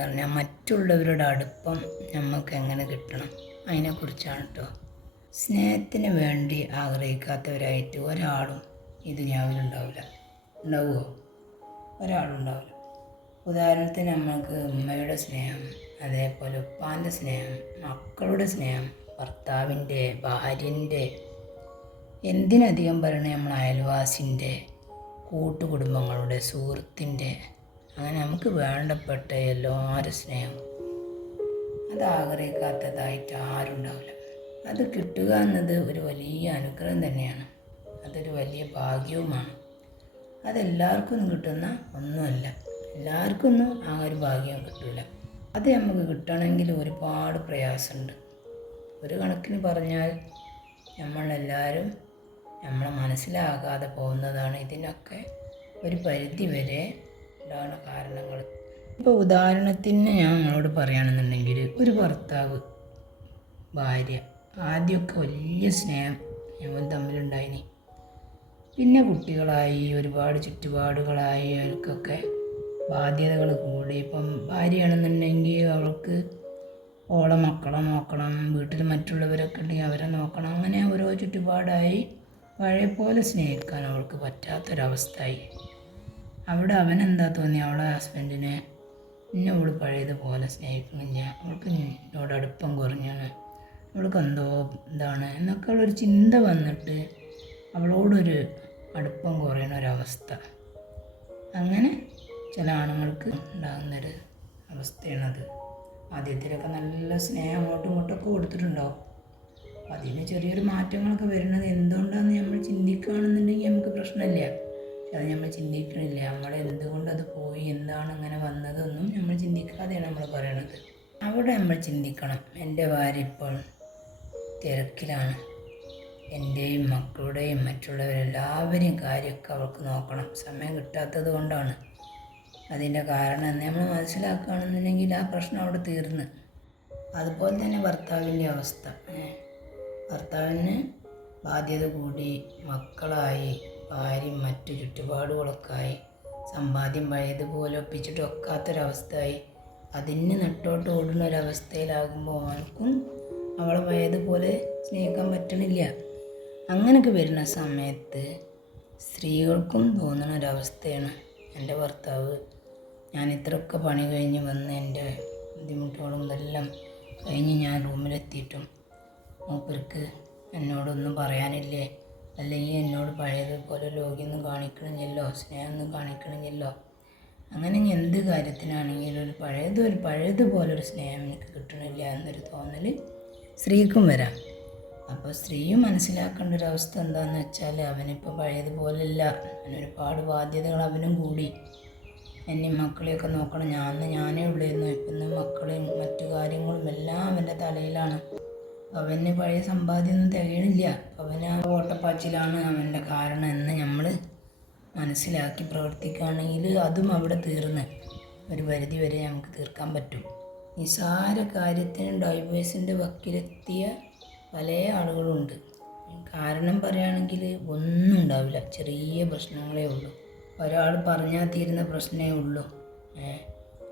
കാര്യം പറയുക മറ്റുള്ളവരുടെ അടുപ്പം നമുക്ക് എങ്ങനെ കിട്ടണം? അതിനെക്കുറിച്ചാണ് കേട്ടോ സ്നേഹത്തിന് വേണ്ടി ആഗ്രഹിക്കാത്തവരായിട്ട് ഒരാളും ഈ ദുനിയാവിലുണ്ടാവില്ല ഉണ്ടാവുമോ ഒരാളും ഉണ്ടാവില്ല. ഉദാഹരണത്തിന് നമുക്ക് ഉമ്മയുടെ സ്നേഹം അതേപോലെ ഉപ്പാന്റെ സ്നേഹം മക്കളുടെ സ്നേഹം ഭർത്താവിന്റെ ഭാര്യന്റെ എന്തിനധികം പറയണേ നമ്മൾ അയൽവാസിന്റെ കൂട്ടുകുടുംബങ്ങളുടെ സുഹൃത്തിന്റെ അങ്ങനെ നമുക്ക് വേണ്ടപ്പെട്ട എല്ലാവരും സ്നേഹം. അത് ആഗ്രഹിക്കാത്തതായിട്ട് ആരും ഉണ്ടാവില്ല. അത് കിട്ടുക എന്നത് ഒരു വലിയ അനുഗ്രഹം തന്നെയാണ്. അതൊരു വലിയ ഭാഗ്യവുമാണ്. അതെല്ലാവർക്കും കിട്ടുന്ന ഒന്നുമല്ല. എല്ലാവർക്കൊന്നും ആ ഒരു ഭാഗ്യം കിട്ടില്ല അത് നമുക്ക് കിട്ടണമെങ്കിൽ ഒരുപാട് പ്രയാസമുണ്ട്. ഒരു കണക്കിന് പറഞ്ഞാൽ നമ്മളെല്ലാവരും നമ്മളെ മനസ്സിലാകാതെ പോകുന്നതാണ് ഇതിനൊക്കെ ഒരു പരിധി വരെ ഉണ്ടാകുന്ന കാരണങ്ങൾ ഇപ്പോൾ ഉദാഹരണത്തിന് ഞാൻ നിങ്ങളോട് പറയുകയാണെന്നുണ്ടെങ്കിൽ ഒരു ഭർത്താവ് ഭാര്യ ആദ്യമൊക്കെ വലിയ സ്നേഹം ഞങ്ങൾ തമ്മിലുണ്ടായിനി. പിന്നെ കുട്ടികളായി ഒരുപാട് ചുറ്റുപാടുകളായി അവർക്കൊക്കെ ബാധ്യതകൾ കൂടി. ഇപ്പം ഭാര്യയാണെന്നുണ്ടെങ്കിൽ അവൾക്ക് ഓളെ മക്കളെ നോക്കണം വീട്ടിൽ മറ്റുള്ളവരൊക്കെ ഉണ്ടെങ്കിൽ അവരെ നോക്കണം. അങ്ങനെ ഓരോ ചുറ്റുപാടായി പഴയ പോലെ സ്നേഹിക്കാൻ അവൾക്ക് പറ്റാത്തൊരവസ്ഥയായി. അവിടെ അവൻ എന്താ തോന്നി? അവളെ ഹസ്ബൻഡിനെ എന്നെ അവൾ പഴയതുപോലെ സ്നേഹിക്കുന്നില്ല. അവൾക്ക് എന്നോട് അടുപ്പം കുറഞ്ഞാണ്. അവൾക്ക് എന്തോ ഇതാണ് എന്നൊക്കെ ഉള്ളൊരു ചിന്ത വന്നിട്ട് അവളോടൊരു അടുപ്പം കുറയുന്ന ഒരവസ്ഥ അങ്ങനെ ചില ആണുങ്ങൾക്ക് ഉണ്ടാകുന്നൊരു അവസ്ഥയാണത്. ആദ്യത്തിലൊക്കെ നല്ല സ്നേഹം അങ്ങോട്ടും ഇങ്ങോട്ടൊക്കെ കൊടുത്തിട്ടുണ്ടാവും. അപ്പം അതിന് ചെറിയൊരു മാറ്റങ്ങളൊക്കെ വരുന്നത് എന്തുകൊണ്ടാണെന്ന് നമ്മൾ ചിന്തിക്കുകയാണെന്നുണ്ടെങ്കിൽ നമുക്ക് പ്രശ്നമില്ല. അത് നമ്മൾ ചിന്തിക്കണില്ല. നമ്മൾ എന്തുകൊണ്ടത് പോയി? എന്താണ് അങ്ങനെ വന്നതൊന്നും നമ്മൾ ചിന്തിക്കാതെയാണ് നമ്മൾ പറയണത്. അവിടെ നമ്മൾ ചിന്തിക്കണം. എന്റെ ഭാര്യ ഇപ്പോൾ തിരക്കിലാണ്. എന്റെയും മക്കളുടെയും മറ്റുള്ളവരെല്ലാവരെയും കാര്യമൊക്കെ അവൾക്ക് നോക്കണം. സമയം കിട്ടാത്തത് കൊണ്ടാണ്. അതിന്റെ കാരണം നമ്മൾ മനസ്സിലാക്കുകയാണെന്നുണ്ടെങ്കിൽ ആ പ്രശ്നം അവിടെ തീർന്ന്. അതുപോലെ തന്നെ ഭർത്താവിന്റെ അവസ്ഥ. ഭർത്താവിന് ബാധ്യത കൂടി മക്കളായി. ഭാര്യയും മറ്റു ചുറ്റുപാടുകളൊക്കെ സമ്പാദ്യം പഴയതുപോലെ ഒപ്പിച്ചിട്ട് ഒക്കാത്തൊരവസ്ഥയായി. അതിന് നെട്ടോട്ട് ഓടുന്ന ഒരവസ്ഥയിലാകുമ്പോൾ ആർക്കും അവളെ പഴയതുപോലെ സ്നേഹിക്കാൻ പറ്റണില്ല. അങ്ങനെയൊക്കെ വരുന്ന സമയത്ത് സ്ത്രീകൾക്കും തോന്നുന്ന ഒരവസ്ഥയാണ് എന്റെ ഭർത്താവ്. ഞാൻ ഇത്രയൊക്കെ പണി കഴിഞ്ഞ് വന്ന് എന്റെ ബുദ്ധിമുട്ടുകളും എല്ലാം കഴിഞ്ഞ് ഞാൻ റൂമിലെത്തിയിട്ടും മൂപ്പർക്ക് എന്നോടൊന്നും പറയാനില്ലേ? അല്ലെങ്കിൽ എന്നോട് പഴയതുപോലെ ലോകിയൊന്നും കാണിക്കണമെന്നില്ലോ സ്നേഹമൊന്നും കാണിക്കണമെന്നില്ലോ അങ്ങനെ എന്ത് കാര്യത്തിനാണെങ്കിലും ഒരു പഴയത് ഒരു പഴയതുപോലെ ഒരു സ്നേഹം എനിക്ക് കിട്ടണില്ല എന്നൊരു തോന്നൽ സ്ത്രീക്കും വരാം. അപ്പോൾ സ്ത്രീയും മനസ്സിലാക്കേണ്ട ഒരു അവസ്ഥ എന്താണെന്ന് വെച്ചാൽ അവനിപ്പോൾ പഴയതുപോലെയല്ല അവനൊരുപാട് ബാധ്യതകൾ അവനും കൂടി. എന്നെയും മക്കളെയൊക്കെ നോക്കണം. ഞാൻ ഞാനേ ഉള്ളായിരുന്നു ഇപ്പം ഇന്ന് മക്കളെയും മറ്റു കാര്യങ്ങളും എല്ലാം അവന്റെ തലയിലാണ്. അവന് പഴയ സമ്പാദ്യമൊന്നും തികയണില്ല. അവന് ആ ഓട്ടപ്പാച്ചിലാണ് അവന്റെ കാരണം എന്ന് നമ്മൾ മനസ്സിലാക്കി പ്രവർത്തിക്കുകയാണെങ്കിൽ അതും അവിടെ തീർന്ന് ഒരു പരിധി വരെ നമുക്ക് തീർക്കാൻ പറ്റും. നിസാര കാര്യത്തിന് ഡൈവേഴ്സിന്റെ വക്കിലെത്തിയ പല ആളുകളുണ്ട്. കാരണം പറയുകയാണെങ്കിൽ ഒന്നും ഉണ്ടാവില്ല. ചെറിയ പ്രശ്നങ്ങളേ ഉള്ളൂ. ഒരാൾ പറഞ്ഞാൽ തീരുന്ന പ്രശ്നമേ ഉള്ളൂ.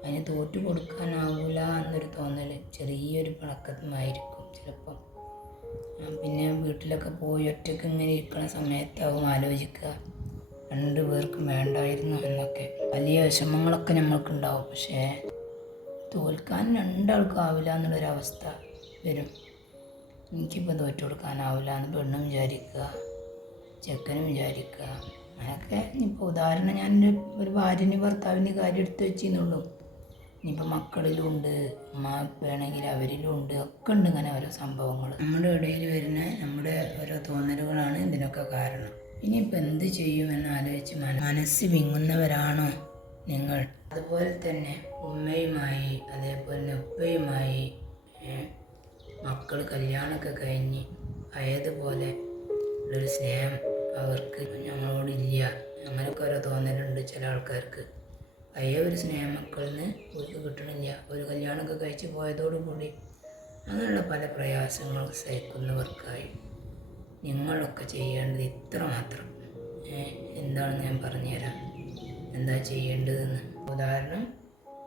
അതിന് തോറ്റു കൊടുക്കാനാവില്ല എന്നൊരു തോന്നൽ ചെറിയൊരു പിണക്കമായിരിക്കും ചിലപ്പം പിന്നെ വീട്ടിലൊക്കെ പോയി ഒറ്റയ്ക്ക് ഇങ്ങനെ ഇരിക്കുന്ന സമയത്താവും ആലോചിക്കുക. രണ്ടു പേർക്കും വേണ്ടായിരുന്നു എന്നൊക്കെ. വലിയ വിഷമങ്ങളൊക്കെ നമ്മൾക്കുണ്ടാവും പക്ഷേ തോൽക്കാൻ രണ്ടാൾക്കും ആവില്ല എന്നുള്ളൊരവസ്ഥ വരും. എനിക്കിപ്പോൾ തോറ്റു കൊടുക്കാനാവില്ല എന്ന് പെണ്ണും വിചാരിക്കുക ചെക്കനും വിചാരിക്കുക. അങ്ങനെയൊക്കെ ഇപ്പോൾ ഉദാഹരണം ഞാൻ ഒരു ഭാര്യന് ഭർത്താവിന്റെ കാര്യം എടുത്ത് വെച്ചിരുന്നുള്ളൂ ഇനിയിപ്പോൾ മക്കളിലുമുണ്ട് ഉമ്മ വേണമെങ്കിൽ അവരിലും ഉണ്ട് ഒക്കെ ഉണ്ട് ഇങ്ങനെ ഓരോ സംഭവങ്ങൾ നമ്മുടെ ഇടയിൽ വരുന്ന നമ്മുടെ ഓരോ തോന്നലുകളാണ് ഇതിനൊക്കെ കാരണം. ഇനിയിപ്പോൾ എന്ത് ചെയ്യുമെന്ന് ആലോചിച്ച് മന- മനസ്സ് വിങ്ങുന്നവരാണോ നിങ്ങൾ? അതുപോലെ തന്നെ ഉമ്മയുമായി അതേപോലെ തന്നെ ഉപ്പയുമായി മക്കൾ കല്യാണമൊക്കെ കഴിഞ്ഞ് ആയതുപോലെ ഉള്ളൊരു സ്നേഹം അവർക്ക് ഞങ്ങളോടില്ല. അങ്ങനെയൊക്കെ ഓരോ തോന്നലുണ്ട് ചില ആൾക്കാർക്ക്. പഴയ ഒരു സ്നേഹം മക്കളിൽ നിന്ന് അവർക്ക് കിട്ടണില്ല. ഒരു കല്യാണമൊക്കെ കഴിച്ച് പോയതോടുകൂടി അങ്ങനെയുള്ള പല പ്രയാസങ്ങളും സഹിക്കുന്നവർക്കായി നിങ്ങളൊക്കെ ചെയ്യേണ്ടത് ഇത്ര മാത്രം. എന്താണ് എന്താണെന്ന് ഞാൻ പറഞ്ഞുതരാം. എന്താ ചെയ്യേണ്ടതെന്ന്. ഉദാഹരണം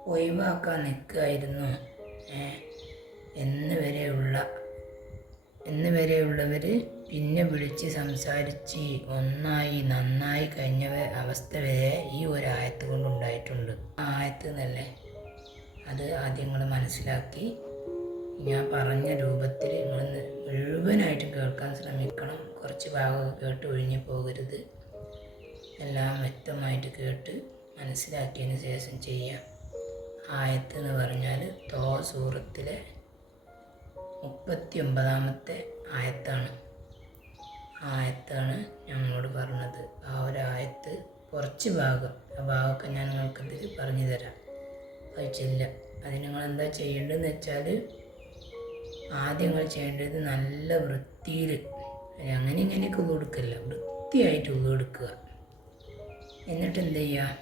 ഒഴിവാക്കാൻ നിൽക്കുകയായിരുന്നു. ഏ, എന്ന് വരെയുള്ള എന്ന് വരെയുള്ളവർ പിന്നെ വിളിച്ച് സംസാരിച്ച് ഒന്നായി നന്നായി കഴിഞ്ഞ അവസ്ഥ വരെ ഈ ഒരു ആയത്ത് കൊണ്ടുണ്ടായിട്ടുണ്ട്. ആ ആയത്ത് എന്നല്ലേ അത് ആദ്യം നിങ്ങൾ മനസ്സിലാക്കി. ഞാൻ പറഞ്ഞ രൂപത്തിൽ നിങ്ങൾ മുഴുവനായിട്ട് കേൾക്കാൻ ശ്രമിക്കണം. കുറച്ച് ഭാഗമൊക്കെ കേട്ട് ഒഴിഞ്ഞു പോകരുത്. എല്ലാം വ്യക്തമായിട്ട് കേട്ട് മനസ്സിലാക്കിയതിന് ശേഷം ചെയ്യാം. ആയത്ത് എന്ന് പറഞ്ഞാൽ തോ സൂറത്തിലെ മുപ്പത്തി ഒമ്പതാമത്തെ ആയത്താണ്. ആയത്താണ് ഞങ്ങളോട് പറഞ്ഞത്. ആ ഒരു ആയത്ത് കുറച്ച് ഭാഗം ആ ഭാഗമൊക്കെ ഞാൻ നിങ്ങൾക്കിതിൽ പറഞ്ഞു തരാം. അത് ചെല്ല. അത് നിങ്ങൾ എന്താ ചെയ്യേണ്ടതെന്ന് വെച്ചാൽ ആദ്യം നിങ്ങൾ ചെയ്യേണ്ടത് നല്ല വൃത്തിയിൽ അങ്ങനെ ഇങ്ങനെയൊക്കെ കൊടുക്കില്ല വൃത്തിയായിട്ട് ഉള്ളു കൊടുക്കുക എന്നിട്ട് എന്ത് ചെയ്യുക?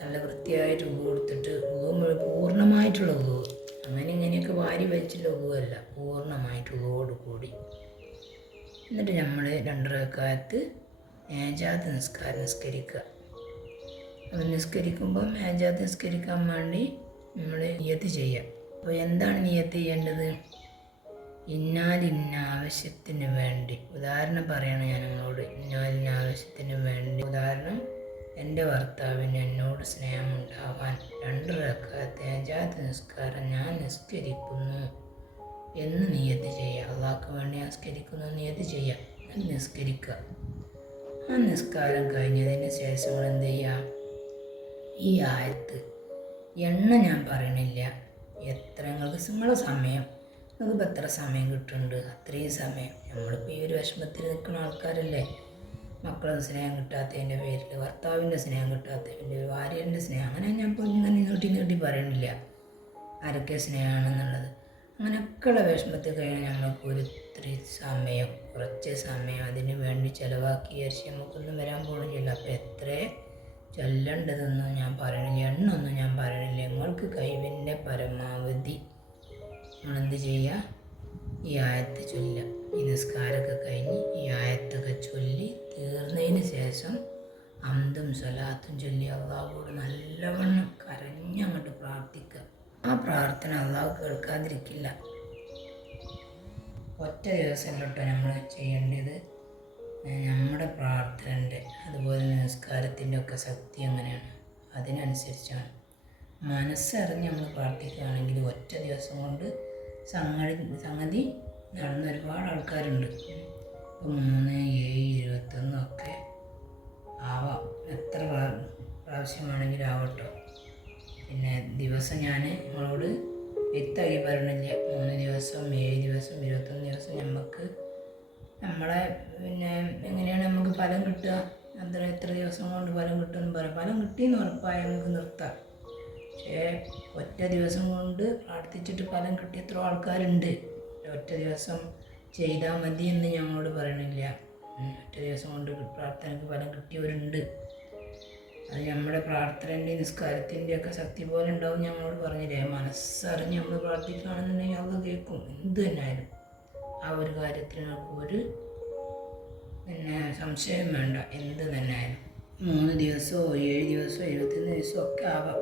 നല്ല വൃത്തിയായിട്ട് ഉള്ളു കൊടുത്തിട്ട് ഉള്ളു പൂർണമായിട്ടുള്ള ഉള്ളു. അങ്ങനെ ഇങ്ങനെയൊക്കെ വാരി വെച്ചിട്ടുള്ള ഉള്ളുവല്ല പൂർണമായിട്ടുള്ളതോട് കൂടി. എന്നിട്ട് നമ്മൾ രണ്ടരക്കാലത്ത് ഏജാത് നിസ്കാരം നിസ്കരിക്കുക. അത് നിസ്കരിക്കുമ്പോൾ ഏജാത് നിസ്കരിക്കാൻ വേണ്ടി നമ്മൾ നിയത്ത് ചെയ്യുക. അപ്പോൾ എന്താണ് നിയത്ത് ചെയ്യേണ്ടത്? ഇന്നാലിന്ന ആവശ്യത്തിന് വേണ്ടി. ഉദാഹരണം പറയണം ഞാൻ നിങ്ങളോട്. ഇന്നാലിന്ന ആവശ്യത്തിന് വേണ്ടി. ഉദാഹരണം എന്റെ ഭർത്താവിന് എന്നോട് സ്നേഹമുണ്ടാവാൻ രണ്ട് റക്കാത്ത ഏജാത്ത് നിസ്കാരം ഞാൻ നിസ്കരിക്കുന്നു. എന്ന് നിയത്ത് ചെയ്യുക. അള്ളാഹ്ക്ക് വേണ്ടി നിസ്കരിക്കുന്ന നിയത്ത് ചെയ്യുക. നിസ്കരിക്കുക. ആ നിസ്കാരം കഴിഞ്ഞതിന് ശേഷം നമ്മൾ എന്ത് ചെയ്യുക? ഈ ആയത്ത്. എണ്ണ ഞാൻ പറയണില്ല. എത്ര നിങ്ങൾക്ക് നിങ്ങളെ സമയം. നമുക്കിപ്പോൾ എത്ര സമയം കിട്ടുന്നുണ്ട്? അത്രയും സമയം. നമ്മളിപ്പോൾ ഈ ഒരു വിഷമത്തിൽ നിൽക്കുന്ന ആൾക്കാരല്ലേ? മക്കളുടെ സ്നേഹം കിട്ടാത്തതിന്റെ പേരിൽ ഭർത്താവിന്റെ സ്നേഹം കിട്ടാത്തതിന്റെ ഭാര്യന്റെ സ്നേഹം. അങ്ങനെ ഞാൻ ഇപ്പോൾ ഇങ്ങനെ നീട്ടി നീട്ടി പറയണില്ല. ആരൊക്കെ സ്നേഹമാണെന്നുള്ളത്. അങ്ങനെയൊക്കെയുള്ള വിഷമത്തിൽ കഴിഞ്ഞാൽ നമുക്ക് ഒത്തിരി സമയം കുറച്ച് സമയം അതിന് വേണ്ടി ചിലവാക്കി വിചാരിച്ച് നമുക്കൊന്നും വരാൻ പോകുന്നില്ല അപ്പോൾ എത്ര ചൊല്ലേണ്ടതെന്നും ഞാൻ പറയണില്ല എണ്ണൊന്നും ഞാൻ പറയണില്ല. നിങ്ങൾക്ക് കഴിവിന്റെ പരമാവധി നമ്മളെന്ത് ചെയ്യുക? ഈ ആയത്ത് ചൊല്ലുക. ഈ നിസ്കാരമൊക്കെ കഴിഞ്ഞ് ഈ ആയത്തൊക്കെ ചൊല്ലി തീർന്നതിന് ശേഷം അന്തും സ്വലാത്തും ചൊല്ലി അള്ളാഹോട് നല്ലവണ്ണം കരഞ്ഞങ്ങോട്ട് പ്രാർത്ഥിക്കുക. ആ പ്രാർത്ഥന അള്ളാഹു കേൾക്കാതിരിക്കില്ല. ഒറ്റ ദിവസം കേട്ടോ നമ്മൾ ചെയ്യേണ്ടത് നമ്മുടെ പ്രാർത്ഥനന്റെ അതുപോലെ നിസ്കാരത്തിന്റെ ഒക്കെ ശക്തി അങ്ങനെയാണ് അതിനനുസരിച്ചാണ്. മനസ്സറിഞ്ഞ് നമ്മൾ പ്രാർത്ഥിക്കുകയാണെങ്കിൽ ഒറ്റ ദിവസം കൊണ്ട് സംഗതി സംഗതി നടന്ന ഒരുപാട് ആൾക്കാരുണ്ട്. ഇപ്പം മൂന്ന് ഏഴ് ഇരുപത്തൊന്നൊക്കെ ആവാം. എത്ര പ്രാ- പ്രാവശ്യമാണെങ്കിലും ആവട്ടോ പിന്നെ ദിവസം ഞാൻ അവളോട് വ്യക്തമായി പറഞ്ഞില്ല മൂന്ന് ദിവസം ഏഴ് ദിവസം ഇരുപത്തൊന്ന് ദിവസം നമുക്ക് നമ്മളെ പിന്നെ എങ്ങനെയാണ് നമുക്ക് ഫലം കിട്ടുക? അത്ര എത്ര ദിവസം കൊണ്ട് ഫലം കിട്ടുമെന്ന് പറയാം. ഫലം കിട്ടിയെന്ന് ഉറപ്പായ നമുക്ക് നിർത്താം. പക്ഷേ ഒറ്റ ദിവസം കൊണ്ട് പ്രാർത്ഥിച്ചിട്ട് ഫലം കിട്ടിയ എത്ര ആൾക്കാരുണ്ട്. ഒറ്റ ദിവസം ചെയ്താൽ മതി എന്ന് ഞങ്ങളോട് പറയണില്ല. ഒറ്റ ദിവസം കൊണ്ട് പ്രാർത്ഥനയ്ക്ക് ഫലം കിട്ടിയവരുണ്ട്. അത് നമ്മുടെ പ്രാർത്ഥനയുടെ നിസ്കാരത്തിന്റെ ഒക്കെ ശക്തി പോലെ ഉണ്ടാവും ഞങ്ങളോട് പറഞ്ഞില്ലേ. മനസ്സറിഞ്ഞ് നമ്മൾ പ്രാർത്ഥിക്കുകയാണെന്നുണ്ടെങ്കിൽ അത് കേൾക്കും. എന്ത് തന്നെയായാലും. ആ ഒരു കാര്യത്തിൽ ഒരു പിന്നെ സംശയം വേണ്ട. എന്ത് തന്നെയായാലും. മൂന്ന് ദിവസമോ ഏഴ് ദിവസമോ എഴുപത്തൊന്ന് ദിവസമോ ഒക്കെ ആവാം.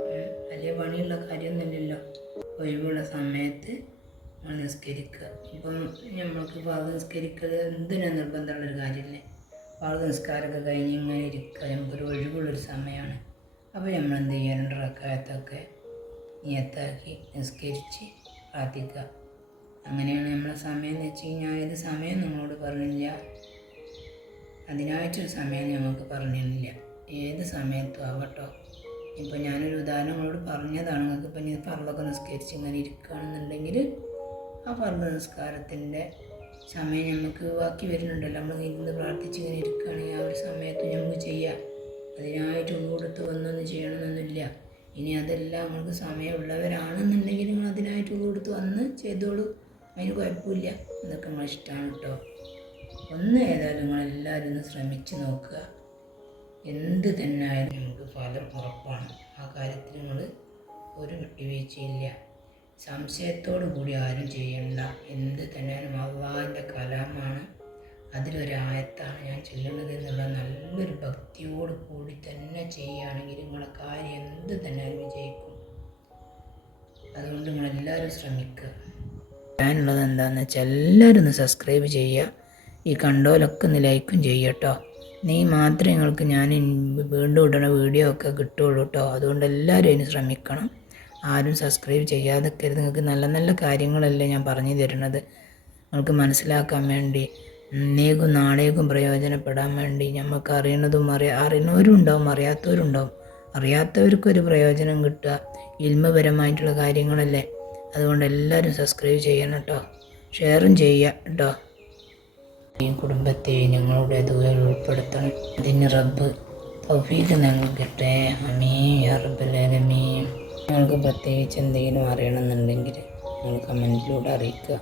വലിയ പണിയുള്ള കാര്യമൊന്നുമില്ലല്ലോ. ഒഴിവുള്ള സമയത്ത് നമ്മൾ നിസ്കരിക്കുക. ഇപ്പം നമ്മൾക്ക് അത് നിസ്കരിക്കുക എന്തിനാ നിർബന്ധമുള്ളൊരു കാര്യമില്ലേ? പാത നിസ്കാരമൊക്കെ കഴിഞ്ഞ് ഇങ്ങനെ ഇരിക്കുക നമുക്കൊരു ഒഴിവുള്ളൊരു സമയമാണ്. അപ്പോൾ നമ്മൾ എന്ത് ചെയ്യുക രണ്ട് റക്കായത്തൊക്കെ നിയത്താക്കി നിസ്കരിച്ച് പ്രാർത്ഥിക്കുക. അങ്ങനെയാണ് നമ്മളെ സമയം എന്ന് വെച്ച് കഴിഞ്ഞാൽ ഏത് സമയം നമ്മളോട് പറഞ്ഞില്ല. അതിനായിട്ടൊരു സമയം ഞങ്ങൾക്ക് പറഞ്ഞില്ല ഏത് സമയത്തും ആവട്ടോ. ഇപ്പോൾ ഞാനൊരു ഉദാഹരണം നിങ്ങളോട് പറഞ്ഞതാണ്. നിങ്ങൾക്ക് ഇപ്പം ഇനി പറലൊക്കെ നിസ്കരിച്ച് ഇങ്ങനെ ഇരിക്കുകയാണെന്നുണ്ടെങ്കിൽ ആ പറല നിസ്കാരത്തിന്റെ സമയം നമുക്ക് ബാക്കി വരുന്നുണ്ടല്ലോ. നമ്മൾ ഇരുന്ന് പ്രാർത്ഥിച്ച് ഇങ്ങനെ ഇരിക്കുകയാണെങ്കിൽ ആ ഒരു സമയത്ത് നമുക്ക് ചെയ്യാം. അതിനായിട്ട് കൊടുത്ത് വന്നൊന്നും ചെയ്യണമെന്നൊന്നുമില്ല. ഇനി അതെല്ലാം നമുക്ക് സമയമുള്ളവരാണെന്നുണ്ടെങ്കിൽ നിങ്ങൾ അതിനായിട്ട് കൊടുത്ത് വന്ന് ചെയ്തോളൂ. അതിന് കുഴപ്പമില്ല. എന്നൊക്കെ നമ്മൾ ഇഷ്ടമാണ് കേട്ടോ. ഒന്ന് ഏതായാലും നിങ്ങളെല്ലാവരും ഒന്ന് ശ്രമിച്ച് നോക്കുക. എന്ത് തന്നെ ആയാലും നമുക്ക് ഫലം ഉറപ്പാണ്. ആ കാര്യത്തിൽ നമ്മൾ ഒരു വിട്ടുവീഴ്ചയില്ല സംശയത്തോടു കൂടി ആരും ചെയ്യണ്ട. എന്ത് തന്നെയാലും അള്ളാഹിന്റെ കലാമാണ്. അതിലൊരായത്താണ് ഞാൻ ചൊല്ലുന്നത് എന്നുള്ള നല്ലൊരു ഭക്തിയോട് കൂടി തന്നെ ചെയ്യുകയാണെങ്കിൽ നിങ്ങളെ കാര്യം എന്ത് തന്നെയാലും വിജയിക്കും അതുകൊണ്ട് നിങ്ങളെല്ലാവരും ശ്രമിക്കുക. പറയാനുള്ളത് എന്താണെന്ന് വെച്ചാൽ എല്ലാവരും ഒന്ന് സബ്സ്ക്രൈബ് ചെയ്യുക. ഈ കണ്ടോലൊക്കെ ഒന്ന് ലൈക്കും ചെയ്യട്ടോ നീ മാത്രമേ നിങ്ങൾക്ക് ഞാൻ വീണ്ടും ഇടുന്ന വീഡിയോ ഒക്കെ കിട്ടുള്ളൂ കേട്ടോ. അതുകൊണ്ട് എല്ലാവരും അതിന് ശ്രമിക്കണം. ആരും സബ്സ്ക്രൈബ് ചെയ്യാതെ നിൽക്കരുത് നിങ്ങൾക്ക് നല്ല നല്ല കാര്യങ്ങളല്ലേ ഞാൻ പറഞ്ഞു തരുന്നത്. നിങ്ങൾക്ക് മനസ്സിലാക്കാൻ വേണ്ടി ഇന്നേക്കും നാളേക്കും പ്രയോജനപ്പെടാൻ വേണ്ടി നമുക്ക് അറിയണതും അറിയ അറിയുന്നവരും ഉണ്ടാവും അറിയാത്തവരും ഉണ്ടാവും അറിയാത്തവർക്കൊരു പ്രയോജനം കിട്ടുക. ഇൽമപരമായിട്ടുള്ള കാര്യങ്ങളല്ലേ. അതുകൊണ്ട് എല്ലാവരും സബ്സ്ക്രൈബ് ചെയ്യണം കേട്ടോ ഷെയറും ചെയ്യുക കേട്ടോ ഈ കുടുംബത്തെ ഞങ്ങളുടെ ദൂരം ഉൾപ്പെടുത്തണം. അതിന് റബ്ബ് തൗഫീഖ് നൽകട്ടെ. അമീ യാ റബ്ബലമീൻ നിങ്ങൾക്ക് പ്രത്യേകിച്ച് എന്തെങ്കിലും അറിയണമെന്നുണ്ടെങ്കിൽ നിങ്ങൾ കമന്റിലൂടെ അറിയിക്കുക.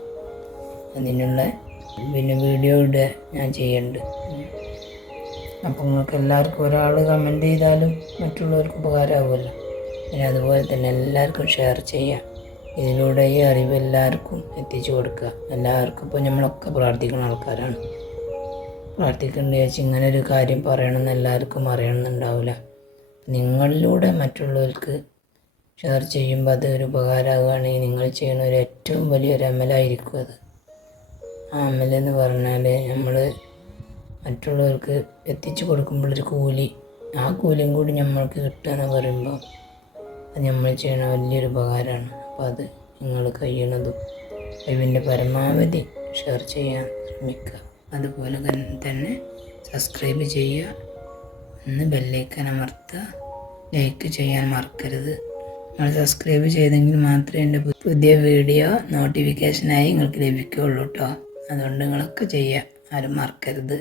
അതിനുള്ള പിന്നെ വീഡിയോ ഇടുക ഞാൻ ചെയ്യുന്നുണ്ട് അപ്പോൾ നിങ്ങൾക്ക് എല്ലാവർക്കും ഒരാൾ കമന്റ് ചെയ്താലും മറ്റുള്ളവർക്ക് ഉപകാരമാകുമല്ലോ പിന്നെ അതുപോലെ തന്നെ എല്ലാവർക്കും ഷെയർ ചെയ്യാം ഇതിലൂടെ ഈ അറിവ് എല്ലാവർക്കും എത്തിച്ചു കൊടുക്കുക. എല്ലാവർക്കും ഇപ്പോൾ നമ്മളൊക്കെ പ്രാർത്ഥിക്കുന്ന ആൾക്കാരാണ്. പ്രാർത്ഥിക്കേണ്ട വെച്ച് ഇങ്ങനെ ഒരു കാര്യം പറയണമെന്ന് എല്ലാവർക്കും അറിയണമെന്നുണ്ടാവില്ല. നിങ്ങളിലൂടെ മറ്റുള്ളവർക്ക് ഷെയർ ചെയ്യുമ്പോൾ അത് ഒരു ഉപകാരമാകുകയാണെങ്കിൽ നിങ്ങൾ ചെയ്യുന്ന ഒരു ഏറ്റവും വലിയൊരു അമലായിരിക്കും അത്. ആ അമലെന്ന് പറഞ്ഞാൽ നമ്മൾ മറ്റുള്ളവർക്ക് എത്തിച്ചു കൊടുക്കുമ്പോഴൊരു കൂലി ആ കൂലിയും കൂടി നമ്മൾക്ക് കിട്ടുക എന്ന് പറയുമ്പോൾ അത് നമ്മൾ ചെയ്യുന്ന വലിയൊരു ഉപകാരമാണ്. അപ്പോൾ അത് നിങ്ങൾ കഴിയണതും കഴിവിന്റെ പരമാവധി ഷെയർ ചെയ്യാൻ ശ്രമിക്കുക. അതുപോലെ തന്നെ സബ്സ്ക്രൈബ് ചെയ്യുക. ഒന്ന് ബെല്ലൈക്കൻ അമർത്തുക. ലൈക്ക് ചെയ്യാൻ മറക്കരുത്. നിങ്ങൾ സബ്സ്ക്രൈബ് ചെയ്തെങ്കിൽ മാത്രമേ എന്റെ പുതിയ വീഡിയോ നോട്ടിഫിക്കേഷനായി നിങ്ങൾക്ക് ലഭിക്കുകയുള്ളൂ കേട്ടോ അതുകൊണ്ട് നിങ്ങളൊക്കെ ചെയ്യുക ആരും മറക്കരുത്.